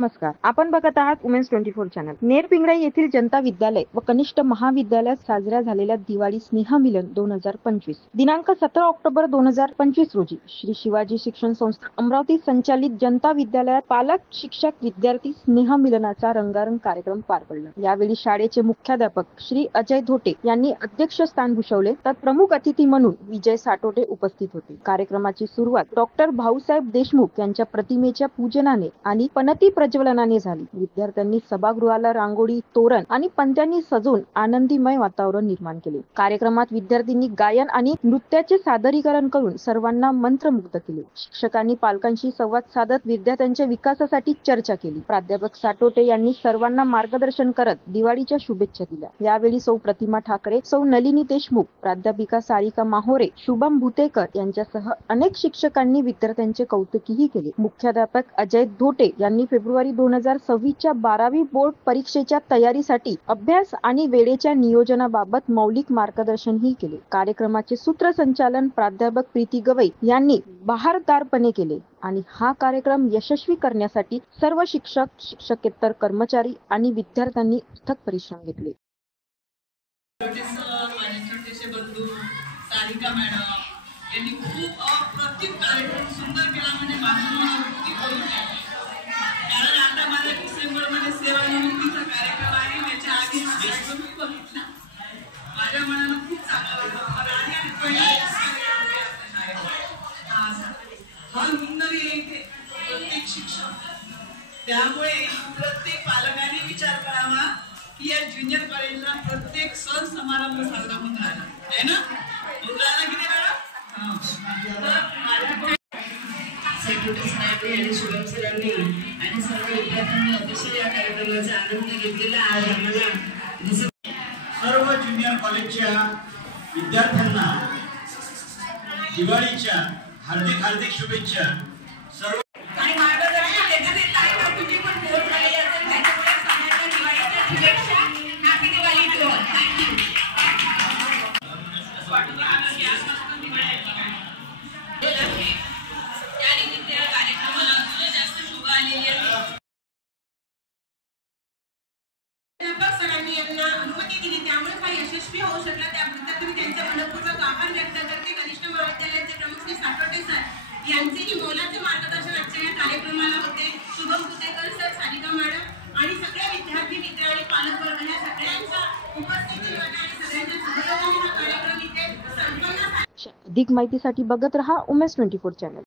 नमस्कार, आपण बघत आहात वुमेन्स 24 चॅनल। नेरपिंगळाई येथील जनता विद्यालय व कनिष्ठ महाविद्यालयात साजऱ्या झालेल्या दिवाळी स्नेहमिलन 2025 दिनांक 17 ऑक्टोबर 2025 रोजी श्री शिवाजी शिक्षण संस्था अमरावती संचालित जनता विद्यालयात पालक शिक्षक विद्यार्थी स्नेहमिलनाचा रंगारंग कार्यक्रम पार पडला। यावेळी शाळेचे मुख्याध्यापक श्री अजय धोटे यांनी अध्यक्षस्थान भूषवले, तर प्रमुख अतिथी म्हणून विजय साटोटे उपस्थित होते। कार्यक्रमाची सुरुवात डॉक्टर भाऊसाहेब देशमुख यांच्या प्रतिमेच्या पूजनाने आणि पणती प्रज्वलनाने झाली। विद्यार्थ्यांनी सभागृहाला रांगोळी, तोरण आणि पणत्यांनी सजवून आनंदीमय वातावरण निर्माण केले। कार्यक्रमात विद्यार्थ्यांनी गायन आणि नृत्याचे सादरीकरण करून सर्वांना मंत्रमुग्ध केले। शिक्षकांनी पालकांशी संवाद साधत विद्यार्थ्यांच्या विकासासाठी चर्चा केली। प्राध्यापक साटोटे यांनी सर्वांना मार्गदर्शन करत दिवाळीच्या शुभेच्छा दिल्या। यावेळी सौ प्रतिमा ठाकरे, सौ नलिनी देशमुख, प्राध्यापिका सारिका माहोरे, शुभम भुतेकर यांच्यासह अनेक शिक्षकांनी विद्यार्थ्यांचे कौतुकही केले। मुख्याध्यापक अजय धोटे यांनी फेब्रुवारी 2026 च्या 12वी बोर्ड परीक्षेच्या तयारीसाठी अभ्यास आणि वेळेच्या नियोजनाबाबत मौलिक मार्गदर्शनही केले। कार्यक्रमाचे सूत्रसंचालन प्राध्यापक प्रीती गवई यांनी बहारदारपणे केले आणि हा कार्यक्रम यशस्वी करण्यासाठी सर्व शिक्षक, शिक्षकेतर कर्मचारी आणि विद्यार्थ्यांनी अथक परिश्रम घेतले। सारिका मॅडम यांनी खूप अप्रतिम कार्यक्रम सुंदर केला, म्हणजे मातृत्व करून कारण आता माझा डिसेंबरमध्ये सेवानिवृत्तीचा कार्यक्रम आहे। त्याच्या आधी कार्यक्रम मी बघितला, माझ्या मनाला खूप चांगला वाटला हा हुंदर येते प्रत्येक शिक्षक। त्यामुळे प्रत्येक पालकांनी विचार करावा की या ज्युनियर कॉलेजला प्रत्येक सण समारंभ साजरा होत राहिला आहे ना, होत राहिला की नाही मॅडम? साटोटे साहेब आणि शुभम सरांनी आणि सर्व विद्यार्थ्यांनी अतिशय या कार्यक्रमाचा आनंद घेतलेला आहे। आम्हाला सर्व ज्युनियर कॉलेजच्या विद्यार्थ्यांना दिवाळीच्या हार्दिक हार्दिक शुभेच्छा। सर्व आणि मार्गदर्शन देण्यात आहे का तुझी पण बोर्ड झाली असेल, त्याच्यामुळे सगळ्यांना दिवाळीच्या शुभेच्छा। Happy Diwali to all. Thank you. सरांनी यांना अनुमती दिली, त्यामुळे हा यशस्वी होऊ शकला। त्याबद्दल मी त्यांचा मनपूर्वक आभार व्यक्त करते। कनिष्ठ महाविद्यालयाचे प्रमुख श्री साटोटे सर यांचेही मोलाचे मार्गदर्शन आजच्या या कार्यक्रमाला होते। शुभम भुतेकर सर, सारिका मॅडम आणि सगळे विद्यार्थी मित्र आणि पालक वर्ग या सगळ्यांच्या उपस्थितीमध्ये आणि सगळ्यांच्या सहयोगाने हा कार्यक्रम इथे संपन्न झाला। अधिक माहितीसाठी बघत रहा वुमेन्स 24 चॅनल।